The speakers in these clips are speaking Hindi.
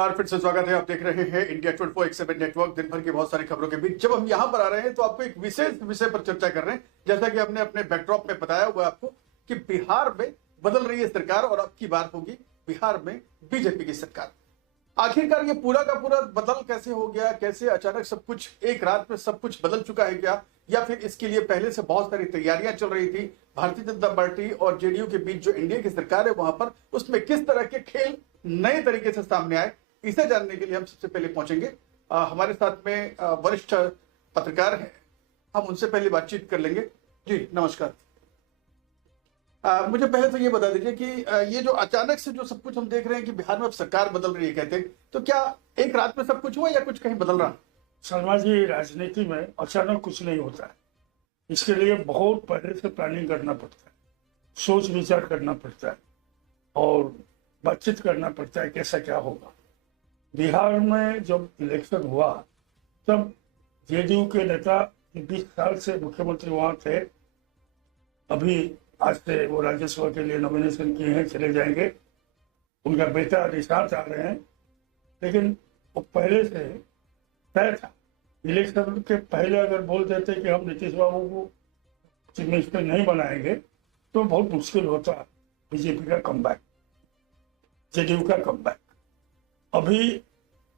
बार फिर से स्वागत है। आप देख रहे हैं इंडिया 24/7 नेटवर्क। दिन भर की बहुत सारी खबरों के बीच जब हम यहाँ पर आ रहे हैं तो आपको एक विशेष विषय पर चर्चा कर रहे हैं। जैसा कि हमने अपने बैकड्रॉप में बताया हुआ आपको कि बिहार में बदल रही है सरकार और अब की बार होगी बिहार में बीजेपी की सरकार। आखिरकार ये पूरा का पूरा बदल कैसे हो गया, कैसे अचानक सब कुछ एक रात में सब कुछ बदल चुका है क्या, या फिर इसके लिए पहले से बहुत सारी तैयारियां चल रही थी भारतीय जनता पार्टी और जेडीयू के बीच जो एनडीए की सरकार है वहां पर, उसमें किस तरह के खेल नए तरीके से सामने आए, इसे जानने के लिए हम सबसे पहले पहुंचेंगे। हमारे साथ में वरिष्ठ पत्रकार हैं, हम उनसे पहले बातचीत कर लेंगे। जी नमस्कार। मुझे पहले तो ये बता दीजिए कि ये जो अचानक से जो सब कुछ हम देख रहे हैं कि बिहार में अब सरकार बदल रही है कहते हैं, तो क्या एक रात में सब कुछ हुआ या कुछ कहीं बदल रहा? शर्मा जी, राजनीति में अचानक कुछ नहीं होता है। इसके लिए बहुत पहले से प्लानिंग करना पड़ता है, सोच विचार करना पड़ता है और बातचीत करना पड़ता है कैसा क्या होगा। बिहार में जब इलेक्शन हुआ तब जेडीयू के नेता 20 साल से मुख्यमंत्री वहां थे, अभी आज से वो राज्यसभा के लिए नॉमिनेशन किए हैं, चले जाएंगे। उनका बेटा निशांत आ रहे हैं, लेकिन वो पहले से तय था। इलेक्शन के पहले अगर बोल देते कि हम नीतीश बाबू को चीफ मिनिस्टर नहीं बनाएंगे तो बहुत मुश्किल होता बीजेपी का कमबैक, जेडीयू का कमबैक। अभी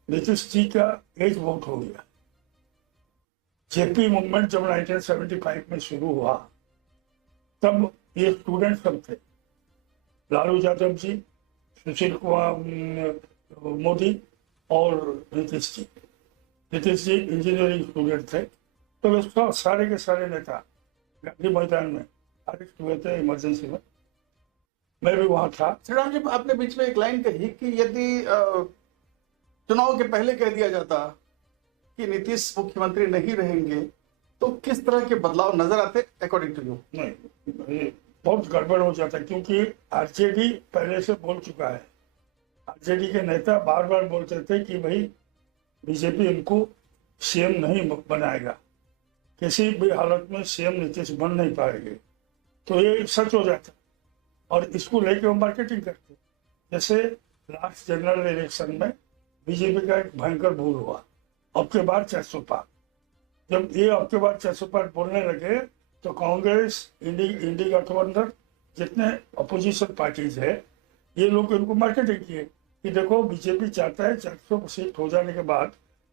नीतीश जी का एज बहुत हो गया। जेपी मूवमेंट जब 1975 में शुरू हुआ तब ये स्टूडेंट सब थे, लालू यादव जी, सुशील कुमार मोदी और नीतीश जी। नीतीश जी इंजीनियरिंग स्टूडेंट थे, तो वे सारे के सारे नेता गांधी मैदान में अरेस्ट हुए थे इमरजेंसी में। मैं भी वहां था। श्री राम जी, आपने बीच में एक लाइन कही कि यदि चुनाव के पहले कह दिया जाता कि नीतीश मुख्यमंत्री नहीं रहेंगे तो किस तरह के बदलाव नजर आते अकॉर्डिंग टू यू? नहीं, बहुत गड़बड़ हो जाता, क्योंकि आरजेडी पहले से बोल चुका है। आरजेडी के नेता बार बार बोलते थे कि भाई बीजेपी इनको सीएम नहीं बनाएगा, किसी भी हालत में सीएम नीतीश बन नहीं पाएंगे। तो ये सच हो जाता और इसको लेके वो मार्केटिंग करते। जैसे लास्ट जनरल इलेक्शन में बीजेपी का एक भयंकर भूल हुआ, अब के बाद 400 पार। जब ये अब के बाद 400 पार बोलने लगे तो कांग्रेस, इंडी गठबंधन, जितने अपोजिशन पार्टीज है, ये लोग इनको मार्केटिंग किए कि देखो बीजेपी चाहता है 400 सीट हो जाने के बाद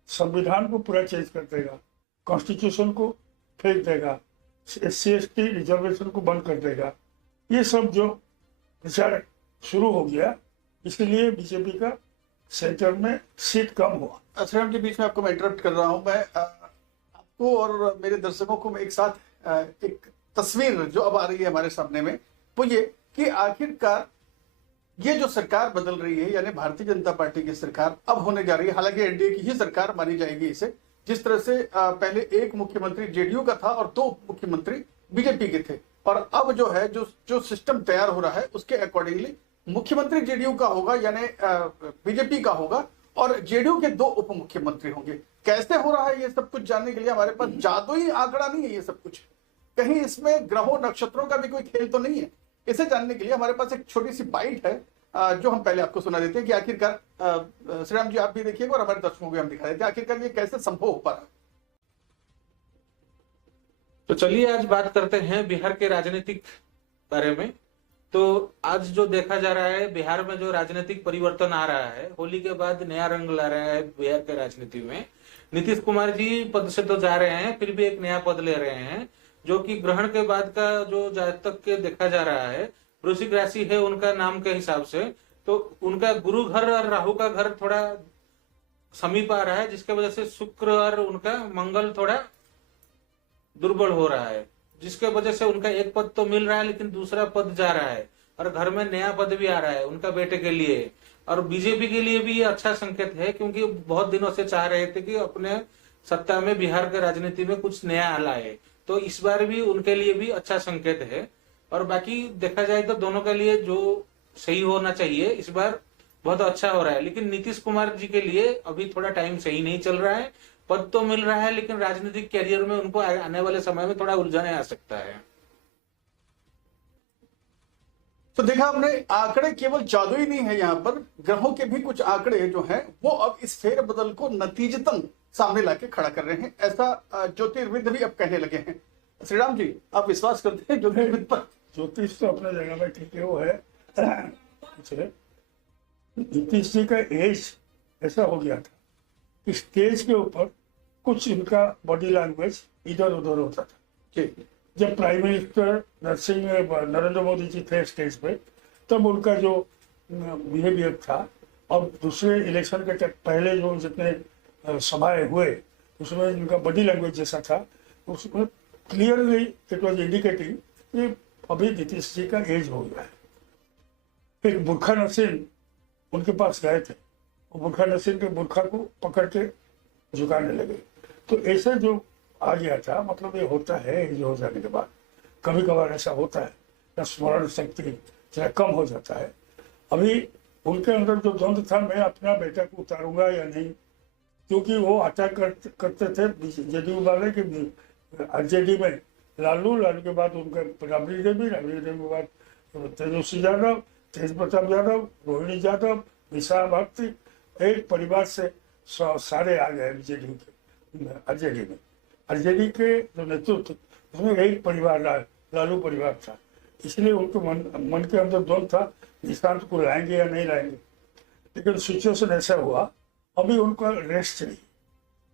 संविधान को पूरा चेंज कर देगा, कॉन्स्टिट्यूशन को फेंक देगा, SC/ST रिजर्वेशन को बंद कर देगा। ये सब जो प्रचार शुरू हो गया, इसलिए बीजेपी का सेंटर में सीट कम हुआ। श्रीराम जी, बीच में आपको मैं इंटरप्ट कर रहा हूं। मैं आपको और मेरे दर्शकों को मैं एक साथ एक तस्वीर जो अब आ रही है हमारे सामने में, वो ये कि आखिरकार ये जो सरकार बदल रही है, यानी भारतीय जनता पार्टी की सरकार अब होने जा रही है। हालांकि एनडीए की ही सरकार मानी जाएगी इसे। जिस तरह से पहले एक मुख्यमंत्री जेडीयू का था और 2 मुख्यमंत्री बीजेपी के थे, और अब जो है जो सिस्टम तैयार हो रहा है उसके अकॉर्डिंगली मुख्यमंत्री जेडीयू का होगा, यानी बीजेपी का होगा, और जेडीयू के 2 उप मुख्यमंत्री होंगे। कैसे हो रहा है ये सब कुछ जानने के लिए हमारे पास जादुई आंकड़ा नहीं है। ये सब कुछ कहीं इसमें ग्रहों नक्षत्रों का भी कोई खेल तो नहीं है। इसे जानने के लिए हमारे पास एक छोटी सी बाइट है जो हम पहले आपको सुना देते हैं कि आखिरकार श्रीराम जी आप भी देखिएगा और हमारे दर्शकों को हम दिखा देते हैं आखिरकार ये कैसे संभव हो पा रहा है। तो चलिए आज बात करते हैं बिहार के राजनीतिक बारे में। तो आज जो देखा जा रहा है, बिहार में जो राजनीतिक परिवर्तन आ रहा है, होली के बाद नया रंग ला रहा है बिहार के राजनीति में। नीतीश कुमार जी पद से तो जा रहे हैं, फिर भी एक नया पद ले रहे हैं, जो कि ग्रहण के बाद का जो जातक के देखा जा रहा है, वृश्चिक राशि है उनका नाम के हिसाब से, तो उनका गुरु घर और राहु का घर थोड़ा समीप आ रहा है, जिसके वजह से शुक्र और उनका मंगल थोड़ा दुर्बल हो रहा है, जिसके वजह से उनका एक पद तो मिल रहा है लेकिन दूसरा पद जा रहा है, और घर में नया पद भी आ रहा है उनका बेटे के लिए। और बीजेपी के लिए भी ये अच्छा संकेत है, क्योंकि बहुत दिनों से चाह रहे थे कि अपने सत्ता में बिहार के राजनीति में कुछ नया लाए, तो इस बार भी उनके लिए भी अच्छा संकेत है। और बाकी देखा जाए तो दोनों के लिए जो सही होना चाहिए इस बार बहुत अच्छा हो रहा है। लेकिन नीतीश कुमार जी के लिए अभी थोड़ा टाइम सही नहीं चल रहा है। पद तो मिल रहा है लेकिन राजनीतिक कैरियर में उनको आने वाले समय में थोड़ा उलझने आ सकता है। तो देखा आपने, आंकड़े केवल जादू ही नहीं है, यहाँ पर ग्रहों के भी कुछ आंकड़े जो हैं वो अब इस फेरबदल को नतीजतन सामने लाके खड़ा कर रहे हैं, ऐसा ज्योतिर्विद भी अब कहने लगे हैं। श्रीराम जी, आप विश्वास करते हैं ज्योतिर्विद पर? ज्योतिष तो अपने जगह में ठीक है, वो है नीतीश जी का एज ऐसा हो गया था कि स्टेज के ऊपर कुछ इनका बॉडी लैंग्वेज इधर उधर होता था। जी। जब प्राइम मिनिस्टर नरेंद्र मोदी जी थे स्टेज पे, तब उनका जो बिहेवियर था, और दूसरे इलेक्शन के पहले जो जितने सभाएं हुए उसमें इनका बॉडी लैंग्वेज जैसा था, उसमें क्लियरली इट वाज इंडिकेटिंग कि अभी नीतीश जी का एज हो गया है। फिर बुरखा नसीम उनके पास गए थे, वो बुरखा नसीम के बुरखा को पकड़ के झुकाने लगे। तो ऐसे जो आ गया था, मतलब ये होता है एज हो जाने के बाद, कभी कभार ऐसा होता है, या स्मरण शक्ति जरा कम हो जाता है। अभी उनके अंदर जो द्वंद्व था, मैं अपना बेटा को उतारूंगा या नहीं, क्योंकि वो अटैक करते थे जेडीयू वाले कि आरजेडी में लालू के बाद उनका राबड़ी देवी के बाद तेजस्वी यादव, तेज प्रताप यादव, रोहिणी यादव, विशा भक्ति, एक परिवार से सारे आ गए बीजेडी के आरजेडी में। आरजेडी के जो नेतृत्व उसमें एक परिवार लालू परिवार था, इसलिए उनके मन के अंदर द्वंद्व था, निशांत को लाएंगे या नहीं लाएंगे। लेकिन सिचुएशन ऐसा हुआ, अभी उनका रेस्ट चाहिए,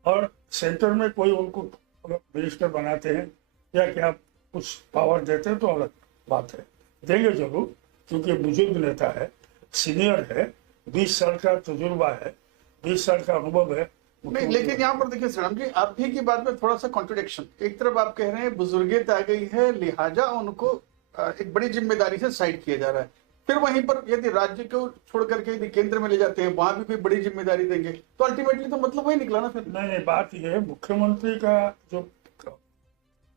और सेंटर में कोई उनको मिनिस्टर बनाते हैं या क्या कुछ पावर देते हैं तो अलग बात है, देंगे जरूर, क्योंकि बुजुर्ग नेता है, सीनियर है, 20 साल का तजुर्बा है, 20 साल का अनुभव है। नहीं, लेकिन यहाँ पर देखिए श्रीराम जी, आप ही की बात में थोड़ा सा कॉन्ट्रडिक्शन। एक तरफ आप कह रहे हैं बुजुर्गियत आ गई है, लिहाजा उनको एक बड़ी जिम्मेदारी से साइड किया जा रहा है, फिर वहीं पर यदि राज्य को छोड़ करके यदि केंद्र में ले जाते हैं, वहां भी कोई बड़ी जिम्मेदारी देंगे, तो अल्टीमेटली तो मतलब वही निकला ना फिर। नहीं, बात यह है, मुख्यमंत्री का जो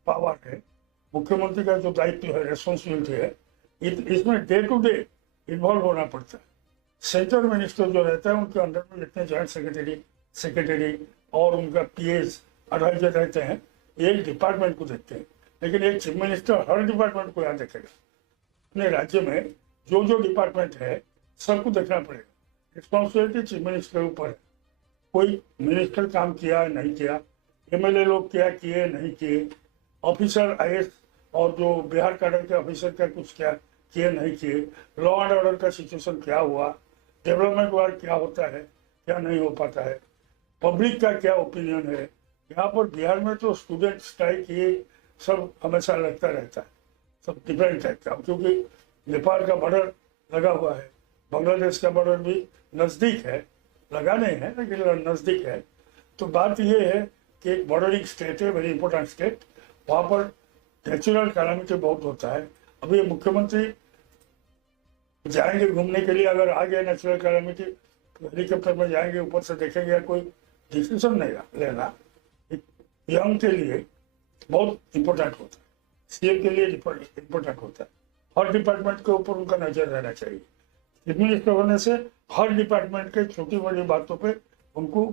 पावर है, मुख्यमंत्री का जो दायित्व है, रेस्पॉन्सिबिलिटी है, इसमें डे टू डे इन्वॉल्व होना पड़ता है। सेंट्रल मिनिस्टर जो रहता है, उनके अंडर में जितने जॉइंट सेक्रेटरी और उनका पीएस एडवाइजर रहते हैं, एक डिपार्टमेंट को देखते हैं, लेकिन एक चीफ मिनिस्टर हर डिपार्टमेंट को यहाँ देखेगा। अपने राज्य में जो जो डिपार्टमेंट है सबको देखना पड़ेगा, रिस्पॉन्सिबिलिटी चीफ मिनिस्टर ऊपर है। कोई मिनिस्टर काम किया नहीं किया, एमएलए लोग क्या किए नहीं किए, ऑफिसर आईएएस और जो बिहार कैडर के ऑफिसर का कुछ क्या किए नहीं किए, लॉ एंड ऑर्डर का सिचुएशन क्या हुआ, डेवलपमेंट वर्क क्या होता है क्या नहीं हो पाता है, पब्लिक का क्या ओपिनियन है। यहाँ पर बिहार में तो स्टूडेंट स्ट्राइक ये सब हमेशा लगता रहता है, सब डिफरेंट टाइप का, क्योंकि नेपाल का बॉर्डर लगा हुआ है, बांग्लादेश का बॉर्डर भी नज़दीक है, लगा नहीं है लेकिन नज़दीक है। तो बात ये है कि एक बॉर्डरिंग स्टेट है, वेरी इंपॉर्टेंट स्टेट, वहाँ पर नेचुरल कैलामिटी बहुत होता है। अभी मुख्यमंत्री जाएंगे घूमने के लिए, अगर आ गया नेचुरल कैलामिटी, हेलीकॉप्टर में जाएंगे, ऊपर से देखेंगे, कोई डिसीजन नहीं लेना यंग के लिए बहुत इंपॉर्टेंट होता है, सीएम के लिए इंपॉर्टेंट होता है। हर डिपार्टमेंट के ऊपर उनका नजर रहना चाहिए। चीफ मिनिस्टर होने से हर डिपार्टमेंट के छोटी बड़ी बातों पे उनको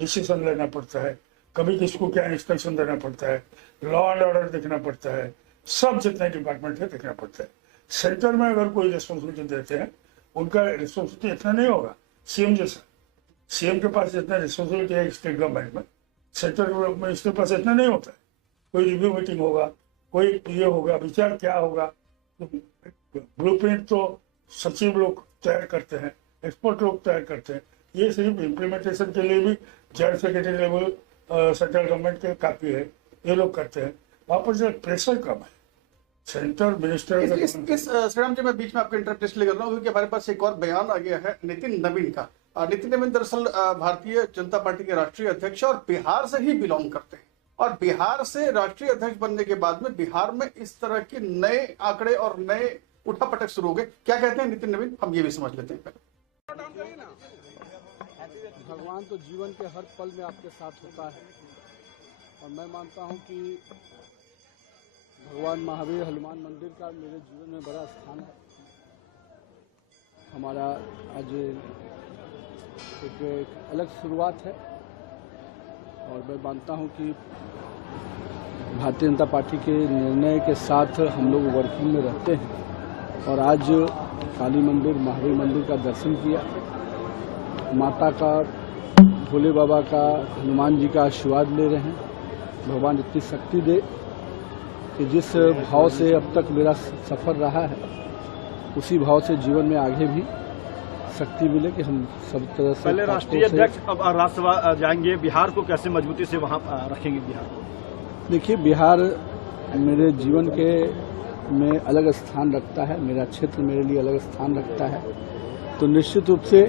डिसीजन लेना पड़ता है, कभी किसको क्या इंस्ट्रक्शन देना पड़ता है, लॉ एंड ऑर्डर देखना पड़ता है, सब जितने डिपार्टमेंट है देखना पड़ता है। सेंटर में अगर कोई रिस्पॉन्सिबिलिटी देते हैं, उनका रिस्पॉन्सिबिलिटी इतना नहीं होगा सीएम जैसा। सीएम के पास जितना रिस्पॉन्सिबिलिटी है स्टेट गवर्नमेंट में, सेंट्रल मिनिस्टर के पास इतना नहीं होता है। कोई रिव्यू मीटिंग होगा, कोई ये होगा, विचार क्या होगा, ब्लूप्रिंट तो सचिव लोग तैयार करते हैं, एक्सपर्ट लोग तैयार करते हैं, ये सिर्फ इम्प्लीमेंटेशन के लिए भी joint secretary level central government के काफी है, ये लोग करते हैं। वहाँ पर जो प्रेशर कम है सेंट्रल मिनिस्टर। श्रीराम जी, मैं बीच में आपको इंटरप्ट कर रहा हूँ क्योंकि हमारे पास एक और बयान आ गया है नितिन नवीन का। नितिन नवीन दरअसल भारतीय जनता पार्टी के राष्ट्रीय अध्यक्ष और बिहार से ही बिलोंग करते हैं, और बिहार से राष्ट्रीय अध्यक्ष बनने के बाद में बिहार में इस तरह के नए आंकड़े और नए उठापटक शुरू हो गए। क्या कहते हैं नितिन नवीन, हम ये भी समझ लेते हैं। भगवान तो जीवन के हर पल में आपके साथ होता है, और मैं मानता हूं कि भगवान महावीर हनुमान मंदिर का मेरे जीवन में बड़ा स्थान है। हमारा आज एक अलग शुरुआत है, और मैं मानता हूं कि भारतीय जनता पार्टी के निर्णय के साथ हम लोग वर्किंग में रहते हैं, और आज काली मंदिर, महावीर मंदिर का दर्शन किया। माता का, भोले बाबा का, हनुमान जी का आशीर्वाद ले रहे हैं। भगवान इतनी शक्ति दे कि जिस भाव से अब तक मेरा सफर रहा है, उसी भाव से जीवन में आगे भी शक्ति मिले कि हम सब तरह से। पहले राष्ट्रीय अध्यक्ष, अब राज्यसभा जाएंगे। बिहार को कैसे मजबूती से वहां रखेंगे बिहार को? देखिए, बिहार मेरे जीवन के में अलग स्थान रखता है, मेरा क्षेत्र मेरे लिए अलग स्थान रखता है। तो निश्चित रूप से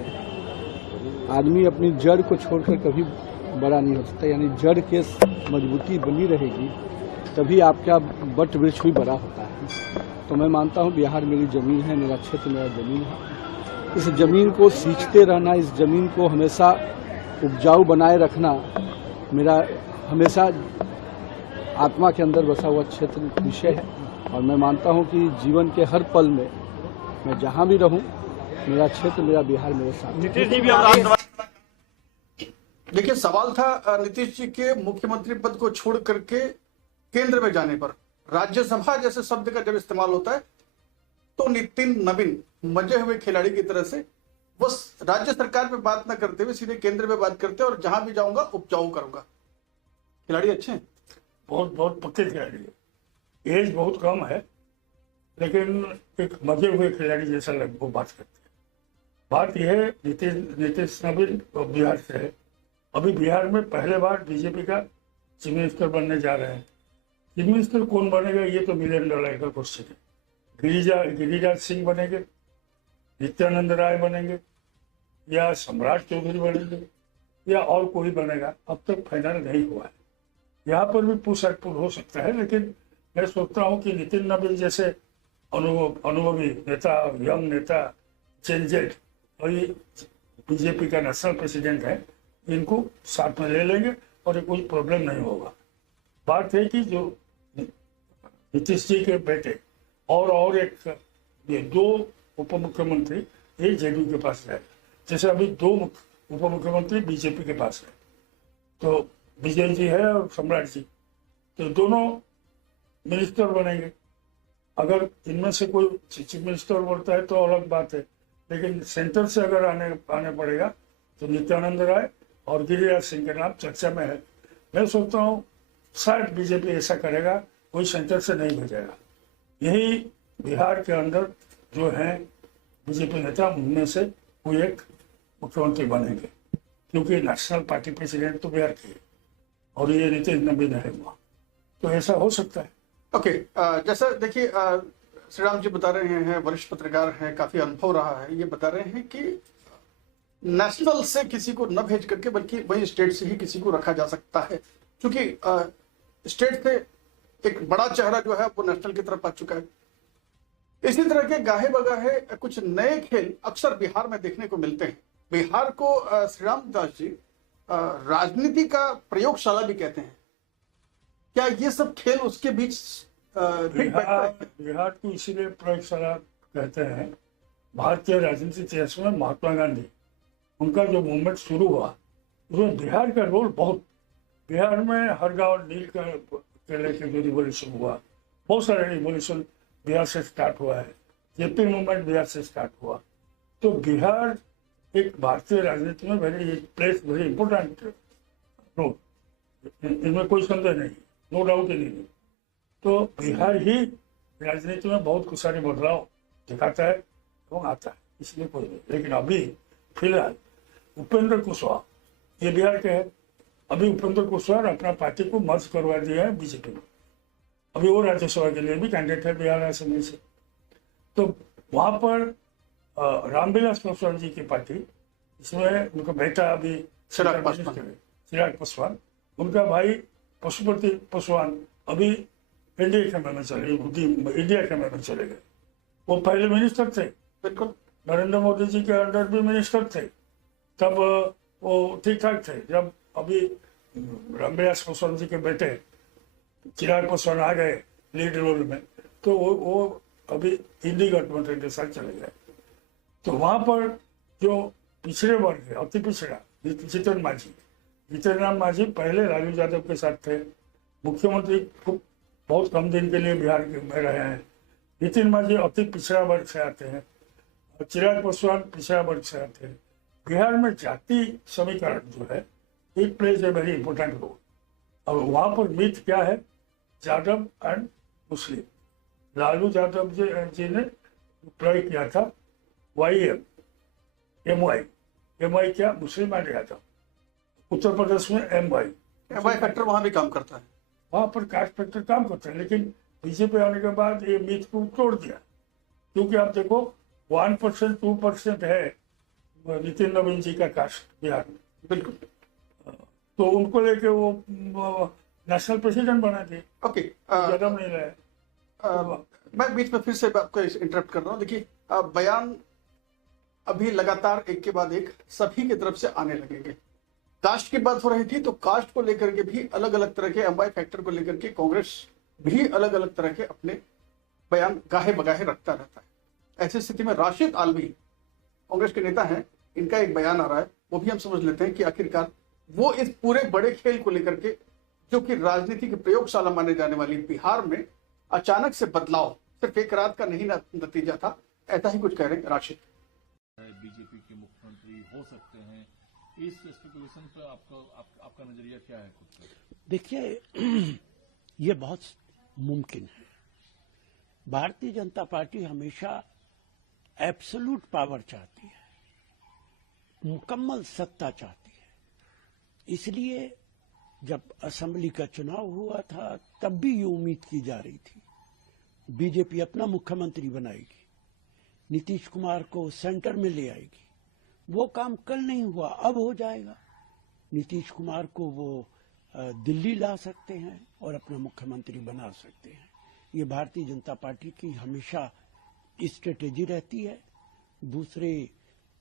आदमी अपनी जड़ को छोड़कर कभी बड़ा नहीं हो सकता, यानी जड़ के मजबूती बनी रहेगी तभी आपका बट वृक्ष भी बड़ा होता है। तो मैं मानता हूँ बिहार मेरी जमीन है, मेरा क्षेत्र मेरा जमीन है। इस जमीन को सींचते रहना, इस जमीन को हमेशा उपजाऊ बनाए रखना मेरा हमेशा आत्मा के अंदर बसा हुआ क्षेत्र विषय है। और मैं मानता हूं कि जीवन के हर पल में मैं जहां भी रहूं, मेरा क्षेत्र, मेरा बिहार मेरे साथ। नीतीश जी भी अब राज्यसभा। देखिए, सवाल था नीतीश जी के मुख्यमंत्री पद को छोड़ करके केंद्र में जाने पर। राज्यसभा जैसे शब्द का जब इस्तेमाल होता है तो नितिन नवीन मजे हुए खिलाड़ी की तरह से बस राज्य सरकार पे बात ना करते हुए सीधे केंद्र में बात करते हैं और जहां भी जाऊंगा उपजाऊ करूंगा। खिलाड़ी अच्छे हैं, बहुत बहुत पक्के खिलाड़ी है। एज बहुत कम है, लेकिन एक मजे हुए खिलाड़ी जैसा वो बात करते हैं। बात यह है, नीतीश नवीन बिहार से है। अभी बिहार में पहले बार बीजेपी का चीफ मिनिस्टर बनने जा रहे हैं। चीफ मिनिस्टर कौन बनेगा, ये तो $1 मिलियन का क्वेश्चन है। गिरिराज सिंह बनेंगे, नित्यानंद राय बनेंगे, या सम्राट चौधरी बनेंगे, या और कोई बनेगा, अब तक फाइनल नहीं हुआ है। यहाँ पर भी पुश एंड पुल हो सकता है, लेकिन मैं सोचता हूँ कि नितिन नवीन जैसे अनुभवी नेता, यंग नेता, चेंजेड, और ये बीजेपी का नेशनल प्रेसिडेंट है, इनको साथ में ले लेंगे और कोई प्रॉब्लम नहीं होगा। बात है कि जो नीतीश जी के बेटे और एक ये 2 उप मुख्यमंत्री ये जेडीयू के पास जाएगा, जैसे अभी 2 उप मुख्यमंत्री बीजेपी के पास है। तो विजय जी है और सम्राट जी, तो दोनों मिनिस्टर बनेंगे। अगर इनमें से कोई चीफ मिनिस्टर बोलता है तो अलग बात है, लेकिन सेंटर से अगर आने पड़ेगा तो नित्यानंद राय और गिरिराज सिंह के नाम चर्चा में है। मैं सोचता हूँ शायद बीजेपी ऐसा करेगा, कोई सेंटर से नहीं भेजेगा। यही बिहार के अंदर जो है बीजेपी नेता, उनमें से कोई एक मुख्यमंत्री बनेंगे, क्योंकि नेशनल पार्टी प्रेसिडेंट तो बिहार की है और ये नितिन नवीन है वहाँ, तो ऐसा हो सकता है। ओके, जैसा देखिए श्री राम जी बता रहे हैं, वरिष्ठ पत्रकार हैं, काफी अनुभव रहा है, ये बता रहे हैं कि नेशनल से किसी को न भेज करके बल्कि वही स्टेट से ही किसी को रखा जा सकता है, क्योंकि स्टेट से एक बड़ा चेहरा जो है वो नेशनल की तरफ आ चुका है। इसी तरह के गाहे बगाहे कुछ नए खेल अक्सर बिहार में देखने को मिलते हैं। बिहार को श्री राम दास जी राजनीति का प्रयोगशाला भी कहते हैं। क्या ये सब खेल उसके बीच बिहार को इसीलिए प्रयोगशाला कहते हैं। भारतीय राजनीति इतिहास में महात्मा गांधी, उनका जो मूवमेंट शुरू हुआ उसमें बिहार का रोल बहुत। बिहार में हर गांव नील के लेकर जो रिवोल्यूशन हुआ, बहुत सारे रिवोल्यूशन बिहार से स्टार्ट हुआ है। जेपी मूवमेंट बिहार से स्टार्ट हुआ। तो बिहार एक भारतीय राजनीति में वेरी इंपोर्टेंट रोल, इनमें कोई संदेह नहीं, नो डाउट ही नहीं। तो बिहार ही राजनीति में बहुत सारे बदलाव दिखाता है और आता है, इसलिए कोई नहीं। लेकिन अभी फिलहाल उपेंद्र कुशवाहा ये बिहार के हैं। अभी उपेंद्र कुशवाहा ने अपना पार्टी को मर्ज करवा दिया है बीजेपी में। अभी वो राज्यसभा के लिए भी कैंडिडेट है बिहार असेंबली से। तो वहाँ पर रामविलास पासवान जी की पार्टी, इसमें उनका बेटा अभी चिराग पासवान, उनका भाई पशुपति पासवान अभी इंडिया कैमरे में चले गए। वो पहले मिनिस्टर थे, बिल्कुल नरेंद्र मोदी जी के अंडर भी मिनिस्टर थे, तब वो ठीक ठाक थे। जब अभी रामविलास पासवान जी के बेटे चिराग पासवान आ गए लीड रोल में, तो वो अभी इंडी गठबंधन के साथ चले गए। तो वहाँ पर जो पिछड़े वर्ग है, अति पिछड़ा, जीतन राम मांझी पहले लालू यादव के साथ थे, मुख्यमंत्री बहुत कम दिन के लिए बिहार में रहे हैं। नितिन मांझी अति पिछड़ा वर्ग से आते हैं, चिराग पासवान पिछड़ा वर्ग से आते हैं। बिहार में जाति समीकरण जो है it plays a very important role. और वहाँ पर मिथ क्या है, यादव एंड मुस्लिम। लालू यादव जी ने प्रयोग किया था एम वाई क्या, मुस्लिम एंड यादव। उत्तर प्रदेश में एमवाई फैक्टर वहां भी काम करता है। वहां पर कास्ट फैक्टर काम करता है, लेकिन बीजेपी आने के बाद ये मिथ को तोड़ दिया। क्योंकि आप देखो 1% 2% है नितिन नवीन जी का कास्ट बिहार में, बिल्कुल। तो उनको लेके वो नेशनल प्रेसिडेंट बना दिए, ओके, कदम नहीं लाया। मैं बीच में फिर से आपको इंटरप्ट कर रहा हूँ। देखिए, बयान अभी लगातार एक के बाद एक सभी की तरफ से आने लगेंगे। कास्ट की बात हो रही थी, तो कास्ट को लेकर के भी अलग अलग तरह के एमवाई फैक्टर को लेकर के कांग्रेस भी अलग अलग तरह के अपने बयान गाहे बगाहे रखता रहता है। ऐसी स्थिति में राशिद आलवी कांग्रेस के नेता हैं, इनका एक बयान आ रहा है, वो भी हम समझ लेते हैं कि आखिरकार वो इस पूरे बड़े खेल को लेकर के, जो कि राजनीति की प्रयोगशाला माने जाने वाली बिहार में अचानक से बदलाव सिर्फ एक रात का नहीं नतीजा था, ऐसा ही कुछ कह रहे हैं राशिद। बीजेपी के मुख्यमंत्री हो सकते हैं, इस स्पेकुलेशन पर आपका नजरिया क्या है खुद का? देखिए, ये बहुत मुमकिन है। भारतीय जनता पार्टी हमेशा एब्सोल्यूट पावर चाहती है, मुकम्मल सत्ता चाहती है। इसलिए जब असेंबली का चुनाव हुआ था तब भी ये उम्मीद की जा रही थी बीजेपी अपना मुख्यमंत्री बनाएगी, नीतीश कुमार को सेंटर में ले आएगी। वो काम कल नहीं हुआ, अब हो जाएगा। नीतीश कुमार को वो दिल्ली ला सकते हैं और अपना मुख्यमंत्री बना सकते हैं। ये भारतीय जनता पार्टी की हमेशा स्ट्रेटेजी रहती है। दूसरे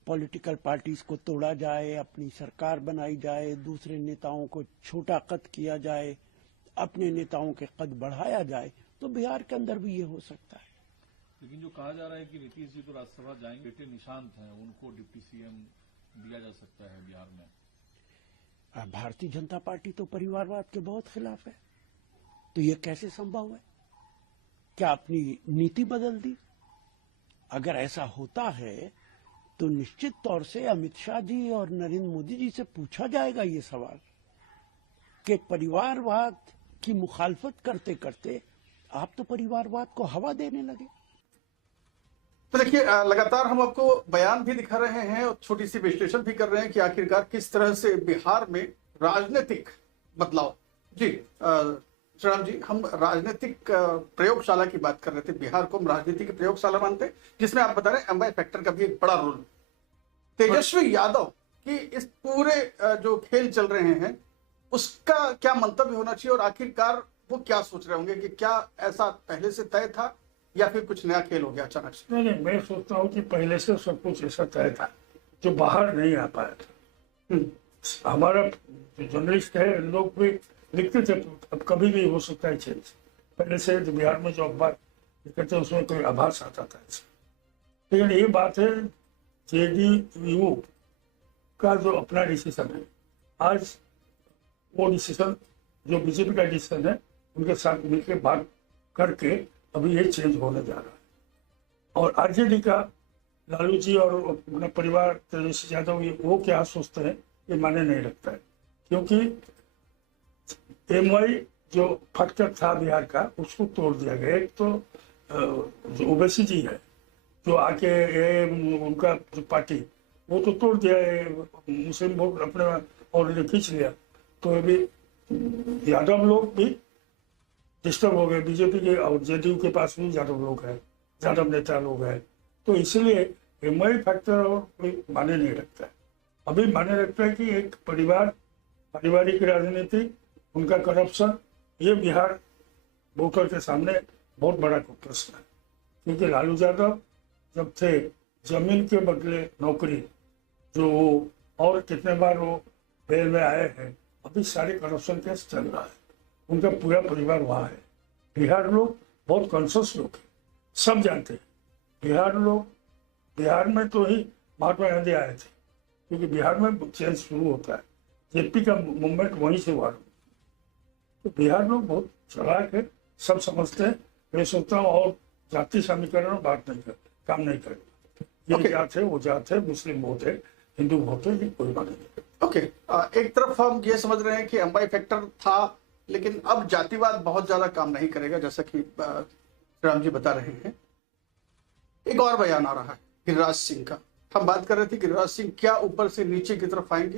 पॉलिटिकल पार्टीज को तोड़ा जाए, अपनी सरकार बनाई जाए, दूसरे नेताओं को छोटा कद किया जाए, अपने नेताओं के कद बढ़ाया जाए, तो बिहार के अंदर भी ये हो सकता है। लेकिन जो कहा जा रहा है कि नीतीश जी तो राज्यसभा जाएंगे, बेटे निशांत हैं, उनको डिप्टी सीएम दिया जा सकता है बिहार में। भारतीय जनता पार्टी तो परिवारवाद के बहुत खिलाफ है, तो ये कैसे संभव है? क्या अपनी नीति बदल दी? अगर ऐसा होता है तो निश्चित तौर से अमित शाह जी और नरेंद्र मोदी जी से पूछा जाएगा ये सवाल कि परिवारवाद की मुखालफत करते करते आप तो परिवारवाद को हवा देने लगे। तो देखिए, लगातार हम आपको बयान भी दिखा रहे हैं और छोटी सी विश्लेषण भी कर रहे हैं कि आखिरकार किस तरह से बिहार में राजनीतिक बदलाव। जी श्रीराम जी, हम राजनीतिक प्रयोगशाला की बात कर रहे थे। बिहार को हम राजनीति की प्रयोगशाला मानते हैं, जिसमें आप बता रहे हैं एमवाई फैक्टर का भी एक बड़ा रोल। तेजस्वी यादव की इस पूरे जो खेल चल रहे हैं उसका क्या मंतव्य होना चाहिए, और आखिरकार वो क्या सोच रहे होंगे कि क्या ऐसा पहले से तय था या फिर कुछ नया खेल हो गया अचानक से? नहीं, मैं सोचता हूँ कि पहले से सब कुछ ऐसा तय था जो बाहर नहीं आ पाया था। हमारा जर्नलिस्ट है, लोग भी लिखते थे अब कभी भी हो सकता है चेंज। पहले से बिहार में जो अखबार लिखते थे उसमें कोई आभास आता था। लेकिन ये बात है जेडीयू का जो अपना डिसीजन है, आज वो डिसीजन जो बीजेपी का डिसीजन है उनके साथ मिलकर बात करके अभी ये चेंज होने जा रहा है। और आरजेडी का लालू जी और अपना परिवार तेजस्वी यादव वो क्या सोचते हैं ये माने नहीं रखता है, क्योंकि एमवाई जो फैक्टर था बिहार का उसको तोड़ दिया गया। एक तो जो ओवैसी जी है जो आके उनका जो पार्टी वो तो तोड़ दिया है, मुस्लिम वोट अपने ऑलरेडी खींच लिया, तो अभी यादव लोग भी डिस्टर्ब हो गए बीजेपी के, और जेडीयू के पास भी यादव लोग हैं, यादव नेता लोग हैं, तो इसलिए एमवाई फैक्टर और कोई माने नहीं रखता है। अभी माने रखता है कि एक पारिवारिक राजनीति, उनका करप्शन, ये बिहार वोटर के सामने बहुत बड़ा प्रश्न है। क्योंकि लालू यादव जब थे जमीन के बदले नौकरी, जो और कितने बार वो बेल में आए हैं, अभी सारे करप्शन केस चल रहा है, उनका पूरा परिवार वहाँ है। बिहार लोग बहुत कॉन्शियस लोग हैं, सब जानते हैं। बिहार में तो ही महात्मा गांधी आए थे, क्योंकि बिहार में चेंज शुरू होता है, जेपी का मूवमेंट वहीं से हुआ। तो बिहार लोग बहुत चालाक है, सब समझते हैं। मैं सोचता हूँ और जाति समीकरण बात नहीं करते, काम नहीं करेगा। ये Okay. जात है, वो जात है, मुस्लिम वोट है, हिंदू वोट है, ये कोई बात नहीं। ओके, एक तरफ हम ये समझ रहे हैं कि अंबाई फैक्टर था, लेकिन अब जातिवाद बहुत ज्यादा काम नहीं करेगा, जैसा कि राम जी बता रहे हैं। एक और बयान आ रहा है गिरिराज सिंह का। हम बात कर रहे थे गिरिराज सिंह क्या ऊपर से नीचे की तरफ आएंगे।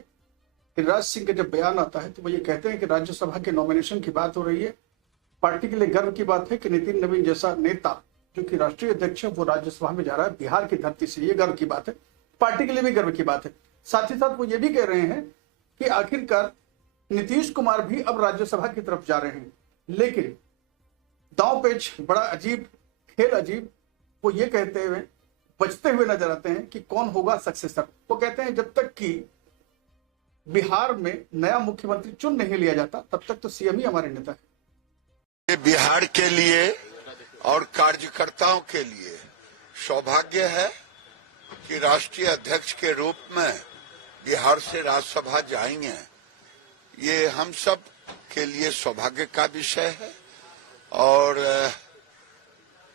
गिरिराज सिंह का जब बयान आता है तो वो ये कहते हैं कि राज्यसभा के नॉमिनेशन की बात हो रही है, पार्टी के लिए गर्व की बात है कि नितिन नवीन जैसा नेता जो कि राष्ट्रीय अध्यक्ष है वो राज्यसभा में जा रहा है बिहार की धरती से। ये गर्व की बात है, पार्टी के लिए भी गर्व की बात है। साथ ही साथ वो ये भी कह रहे हैं कि आखिरकार नीतीश कुमार भी अब राज्यसभा की तरफ जा रहे हैं, लेकिन दांव पेच बड़ा अजीब, खेल अजीब। वो ये कहते हुए बचते हुए नजर आते हैं कि कौन होगा सक्सेसर। वो कहते हैं जब तक कि बिहार में नया मुख्यमंत्री चुन नहीं लिया जाता तब तक तो सीएम ही हमारे नेता है। ये बिहार के लिए और कार्यकर्ताओं के लिए सौभाग्य है कि राष्ट्रीय अध्यक्ष के रूप में बिहार से राज्यसभा जाएंगे। ये हम सब के लिए सौभाग्य का विषय है और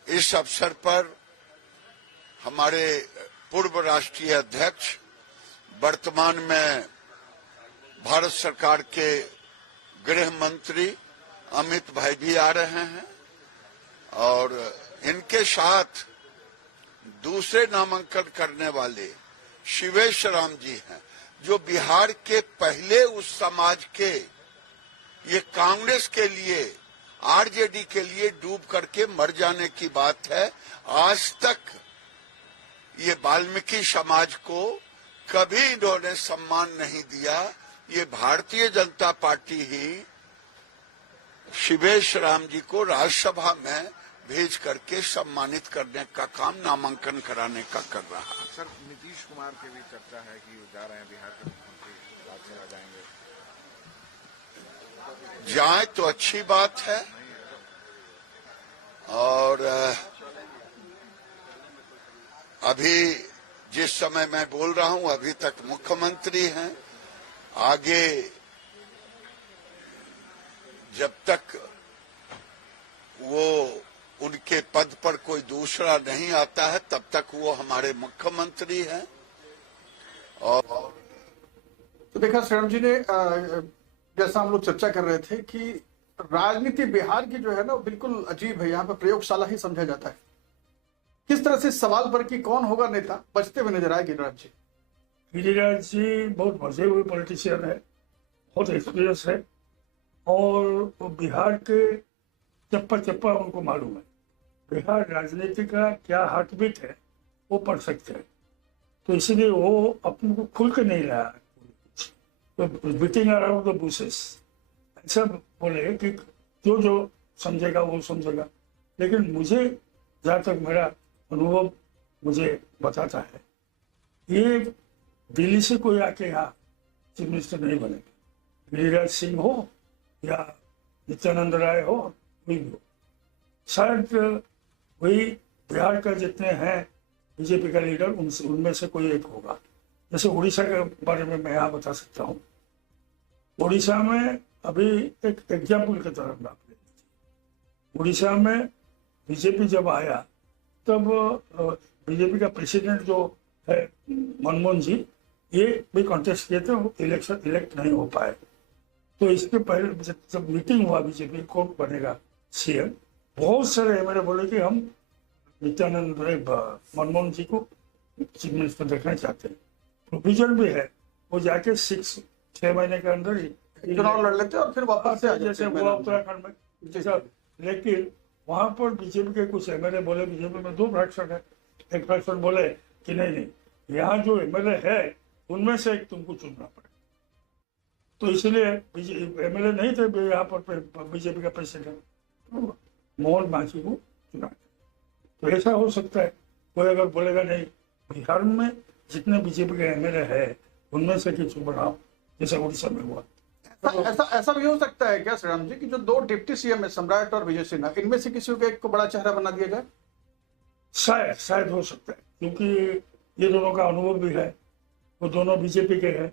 इस अवसर पर हमारे पूर्व राष्ट्रीय अध्यक्ष, वर्तमान में भारत सरकार के गृह मंत्री अमित भाई भी आ रहे हैं और इनके साथ दूसरे नामांकन करने वाले शिवेश राम जी हैं, जो बिहार के पहले उस समाज के, ये कांग्रेस के लिए, आरजेडी के लिए डूब करके मर जाने की बात है। आज तक ये वाल्मीकि समाज को कभी इन्होंने सम्मान नहीं दिया। ये भारतीय जनता पार्टी ही शिवेश राम जी को राज्यसभा में भेज करके सम्मानित करने का काम, नामांकन कराने का कर रहा है। सर, नीतीश कुमार की भी चर्चा है कि वो जा रहे हैं बिहार के मुख्यमंत्री, राज्यसभा जाएंगे। जाए तो अच्छी बात है और अभी जिस समय मैं बोल रहा हूं अभी तक मुख्यमंत्री हैं। आगे जब तक वो उनके पद पर कोई दूसरा नहीं आता है तब तक वो हमारे मुख्यमंत्री हैं। और तो देखा श्रीराम जी ने, जैसा हम लोग चर्चा कर रहे थे कि राजनीति बिहार की जो है ना बिल्कुल अजीब है, यहाँ पे प्रयोगशाला ही समझा जाता है। किस तरह से सवाल पर कि कौन होगा नेता बचते हुए नजर आए गिरिराज जी। गिरिराज जी बहुत मजे हुए पॉलिटिशियन है, बहुत एक्सपीरियंस है और वो बिहार के चप्पा चप्पा उनको मालूम है। बिहार राजनीति का क्या हार्ट बीट है वो पढ़ सकते हैं, तो इसलिए वो अपने को खुल के नहीं रहा है, तो बीटिंग अराउंड द बुशेस ऐसा बोले कि जो समझेगा वो समझेगा। लेकिन मुझे जहाँ तक मेरा अनुभव मुझे बताता है, ये दिल्ली से कोई आके यहाँ चीफ मिनिस्टर नहीं बनेगा। गिरिराज सिंह हो या नित्यानंद राय हो, कोई भी हो, शायद वही बिहार का जितने हैं बीजेपी का लीडर उनमें से कोई एक होगा। जैसे उड़ीसा के बारे में मैं यहाँ बता सकता हूँ। उड़ीसा में अभी एक एग्जाम्पल की तरह बात ले लीजिए। उड़ीसा में बीजेपी जब आया तब बीजेपी का प्रेसिडेंट जो है मनमोहन जी, ये भी कॉन्टेस्ट किए थे, वो इलेक्ट नहीं हो पाए। तो इसके पहले जब मीटिंग हुआ बीजेपी कौन बनेगा सीएम, बहुत सारे एमएलए बोले कि हम नित्यानंद राय मनमोहन जी को चीफ मिनिस्टर देखना चाहते हैं। प्रोविजन भी है, वो जाके 6 महीने के अंदर ही चुनाव लड़ लेते और फिर वापस से जैसे हुआ उत्तराखंड में। लेकिन वहां पर बीजेपी के कुछ एमएलए बोले, बीजेपी में 2 फ्रैक्शन है, एक फ्रैक्शन बोले कि नहीं, यहाँ जो एमएलए है उनमें से एक तुमको चुनना पड़ेगा। तो इसलिए एमएलए नहीं थे यहाँ पर बीजेपी का प्रेसिडेंट, मोहन मांझी को चुना। तो ऐसा हो सकता है कोई अगर बोलेगा नहीं, बिहार में जितने बीजेपी के एमएलए है उनमें से किसी बनाओ, जैसे उड़ीसा में हुआ। ऐसा भी हो सकता है क्या श्रीराम जी कि जो 2 डिप्टी सीएम है, सम्राट और विजय सिन्हा, इनमें से किसी को एक को बड़ा चेहरा बना दिया जाए? शायद हो सकता है, क्योंकि ये दोनों का अनुभव भी है, वो दोनों बीजेपी के हैं।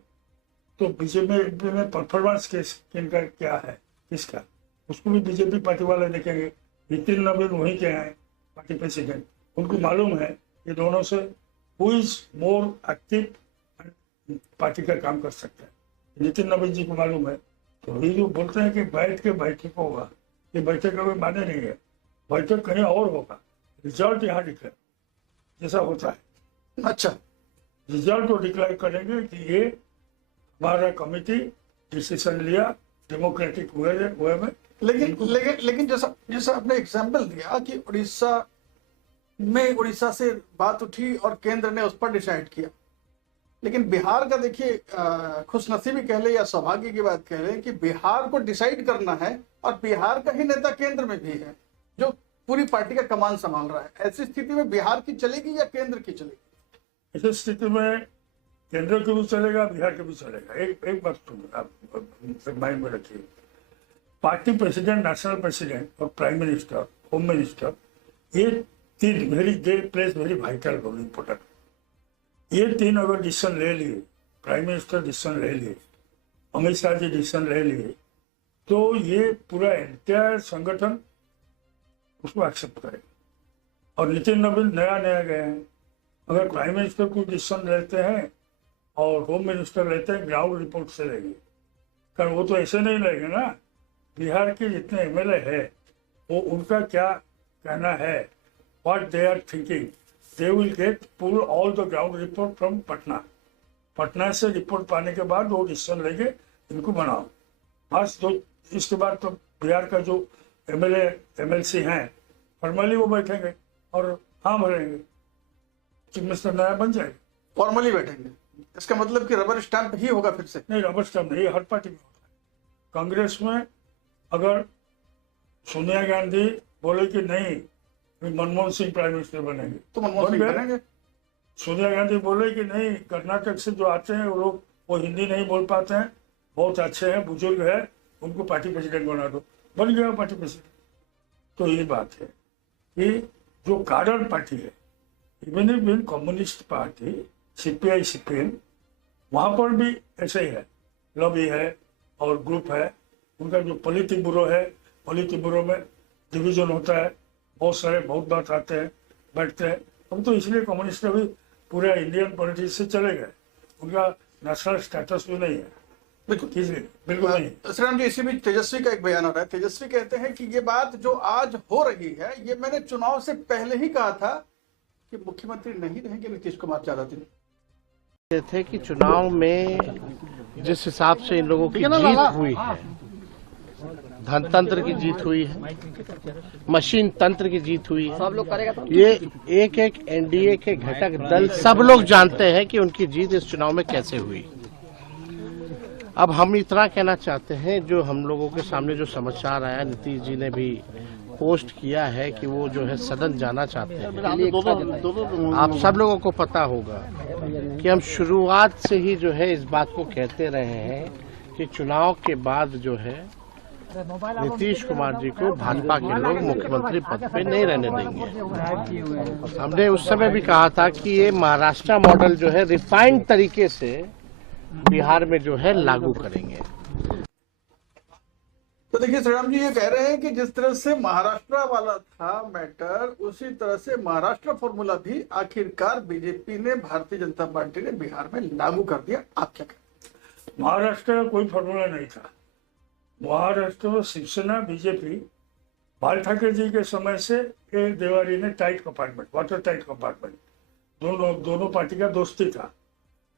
तो बीजेपी में परफॉर्मेंस किनका क्या है, किसका, उसको भी बीजेपी पार्टी वाले देखेंगे। नितिन नवीन वहीं के हैं पार्टी प्रेसिडेंट, उनको मालूम है ये दोनों से who is more active party का काम कर सकता है। नितिन नवीन जी को मालूम है, तो ये जो बोलते हैं कि बैठ के बैठक होगा, ये बैठक का कोई माने नहीं है, बैठक कहीं और होगा, रिजल्ट यहाँ डिक्लेयर जैसा होता है। अच्छा, रिजल्ट को डिक्लेयर करेंगे कि ये हमारा कमेटी डिसीजन लिया डेमोक्रेटिक वे में। लेकिन जैसा आपने एग्जाम्पल दिया कि उड़ीसा से बात उठी और केंद्र ने उस पर डिसाइड किया, लेकिन बिहार का देखिए, खुशनसीबी कह ले या सौभाग्य की बात कह ले कि बिहार को डिसाइड करना है और बिहार का ही नेता केंद्र में भी है जो पूरी पार्टी का कमान संभाल रहा है। ऐसी स्थिति में बिहार की चलेगी या केंद्र की चलेगी? इस स्थिति में केंद्र की भी चलेगा, बिहार की भी चलेगा। एक बात तो आप माइंड में रखिए, पार्टी प्रेसिडेंट, नेशनल प्रेसिडेंट और प्राइम मिनिस्टर, होम मिनिस्टर, ये तीन they plays very vital role, important. ये तीन अगर डिसीजन ले लिए, प्राइम मिनिस्टर डिसीजन ले लिए, अमित शाह जी डिसीजन ले लिए, तो ये पूरा एंटायर संगठन उसको एक्सेप्ट करेगा। और नितिन नवीन नया गए हैं, अगर प्राइम मिनिस्टर कोई डिसीजन लेते हैं और होम मिनिस्टर लेते हैं, ग्राउंड रिपोर्ट से लेंगे, कारण वो तो ऐसे नहीं लेंगे ना। बिहार के जितने एमएलए है वो उनका क्या कहना है, what they are thinking, they will get pull all the ground report from Patna से रिपोर्ट पाने के बाद वो डिसीजन लेंगे, इनको बनाओ बस। तो इसके बाद तो बिहार का जो एमएलए एमएलसी हैं फॉर्मली वो बैठेंगे और हाँ भरेंगे, चीफ मिनिस्टर नया बन जाएगा। फॉर्मली बैठेंगे, इसका मतलब कि रबर स्टैंप ही होगा फिर से? नहीं, रबर स्टैंप नहीं, हर पार्टी में होता है। कांग्रेस में अगर सोनिया गांधी बोले कि नहीं मनमोहन सिंह प्राइम मिनिस्टर बनेंगे तो मनमोहन सिंह बनेंगे। सोनिया गांधी बोले कि नहीं कर्नाटक से जो आते हैं वो लोग वो हिंदी नहीं बोल पाते हैं, बहुत अच्छे हैं, बुजुर्ग है, उनको पार्टी प्रेसिडेंट बना दो, बन गया पार्टी प्रेसिडेंट। तो ये बात है कि जो कार्डर पार्टी है, even in communist party CPI CPM, वहाँ पर भी ऐसे ही है, लॉबी है और ग्रुप है। उनका जो पॉलिटिक ब्यूरो है, पॉलिटिक ब्यूरो में डिवीजन होता है, बहुत बात आते हैं, बैठते हैं। हम तो इसलिए कम्युनिस्ट अभी पूरे इंडियन पॉलिटिक्स से चले गए, उनका नेशनल स्टेटस भी नहीं है। बिल्कुल नहीं। श्री राम जी, इसी बीच तेजस्वी का एक बयान आ रहा है। तेजस्वी कहते हैं कि ये बात जो आज हो रही है, ये मैंने चुनाव से पहले ही कहा था कि मुख्यमंत्री नहीं रहेंगे नीतीश कुमार ज्यादा दिन। थे कि चुनाव में जिस हिसाब से इन लोगों की जीत हुई है, धनतंत्र की जीत हुई है, मशीन तंत्र की जीत हुई है, ये एक एनडीए के घटक दल सब लोग जानते हैं कि उनकी जीत इस चुनाव में कैसे हुई। अब हम इतना कहना चाहते हैं, जो हम लोगों के सामने जो समाचार आया, नीतीश जी ने भी पोस्ट किया है कि वो जो है सदन जाना चाहते हैं। आप सब लोगों को पता होगा कि हम शुरुआत से ही जो है इस बात को कहते रहे हैं कि चुनाव के बाद जो है नीतीश कुमार जी को भाजपा के लोग मुख्यमंत्री पद पे नहीं रहने देंगे। हमने उस समय भी कहा था कि ये महाराष्ट्र मॉडल जो है रिफाइंड तरीके से बिहार में जो है लागू करेंगे। तो देखिए श्रीराम जी ये कह रहे हैं कि जिस तरह से महाराष्ट्र वाला था मैटर, उसी तरह से महाराष्ट्र फॉर्मूला भी आखिरकार बीजेपी ने, भारतीय जनता पार्टी ने बिहार में लागू कर दिया। आप क्या कहते हैं? महाराष्ट्र का कोई फॉर्मूला नहीं था। महाराष्ट्र में शिवसेना बीजेपी बाल ठाकरे जी के समय से देवारी ने tight compartment, water tight compartment, दोनों पार्टी का दोस्ती था।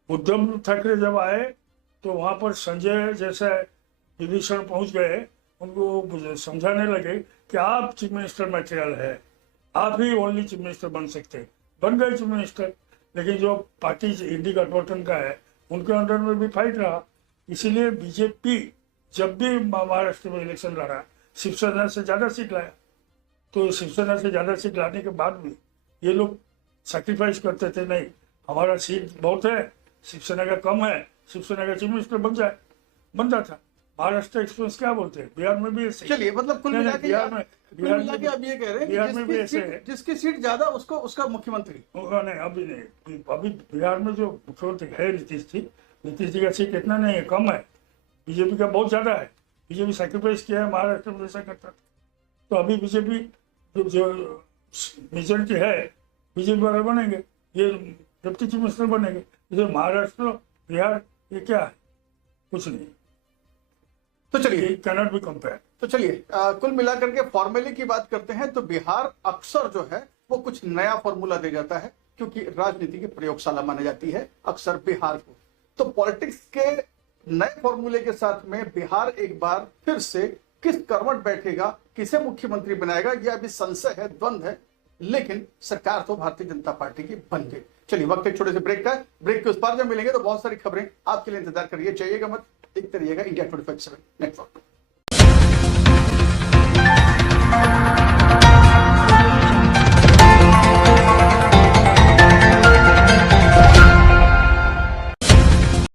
उद्धव ठाकरे जब आए तो वहां पर संजय जैसे विभीषण पहुंच गए, उनको समझाने लगे कि आप चीफ मिनिस्टर मटेरियल है, आप ही ओनली चीफ मिनिस्टर बन सकते, बन गए चीफ मिनिस्टर। लेकिन जो पार्टी इंडी गठबंधन का है उनके अंडर में भी फाइट रहा। इसीलिए बीजेपी जब भी महाराष्ट्र में इलेक्शन लड़ा शिवसेना से ज्यादा सीट लाया। तो शिवसेना से ज्यादा सीट लाने के बाद भी ये लोग सैक्रिफाइस करते थे, नहीं हमारा सीट बहुत है, शिवसेना का कम है, शिवसेना का चीफ मिनिस्टर बन जाए, बनता था। महाराष्ट्र एक्सप्रेस क्या बोलते हैं, बिहार में भी ऐसे। चलिए मतलब कुल मिला के बिहार में अब ये कह रहे हैं बिहार में भी ऐसे है, जिसकी सीट ज्यादा उसको उसका मुख्यमंत्री नहीं, अभी नहीं। अभी बिहार में जो मुख्यमंत्री है नीतीश जी का सीट इतना नहीं है, कम है, बीजेपी का बहुत ज्यादा है। बीजेपी सैक्रिफाइस किया है, महाराष्ट्र में ऐसा करता था। तो अभी बीजेपी जो मेजोरिटी है, बीजेपी वाले बनेंगे। ये डिप्टी चीफ मिनिस्टर बनेंगे। जैसे महाराष्ट्र, बिहार, ये क्या है? कुछ नहीं। तो चलिए, कैनॉट बी कंपेयर। तो चलिए कुल मिलाकर के फॉर्मूले की बात करते हैं तो बिहार अक्सर जो है वो कुछ नया फॉर्मूला दे जाता है, क्योंकि राजनीति की प्रयोगशाला मानी जाती है अक्सर बिहार को। तो पॉलिटिक्स के नए फॉर्मूले के साथ में बिहार एक बार फिर से किस करवट बैठेगा, किसे मुख्यमंत्री बनाएगा, यह अभी संशय है, द्वंद है, लेकिन सरकार तो भारतीय जनता पार्टी की बन गई। चलिए, वक्त एक छोटे से ब्रेक का है। ब्रेक के उस पार जब मिलेंगे तो बहुत सारी खबरें आपके लिए इंतजार करिए। चाहिएगा मत, देखते रहिएगा इंडिया 24/7 नेटवर्क।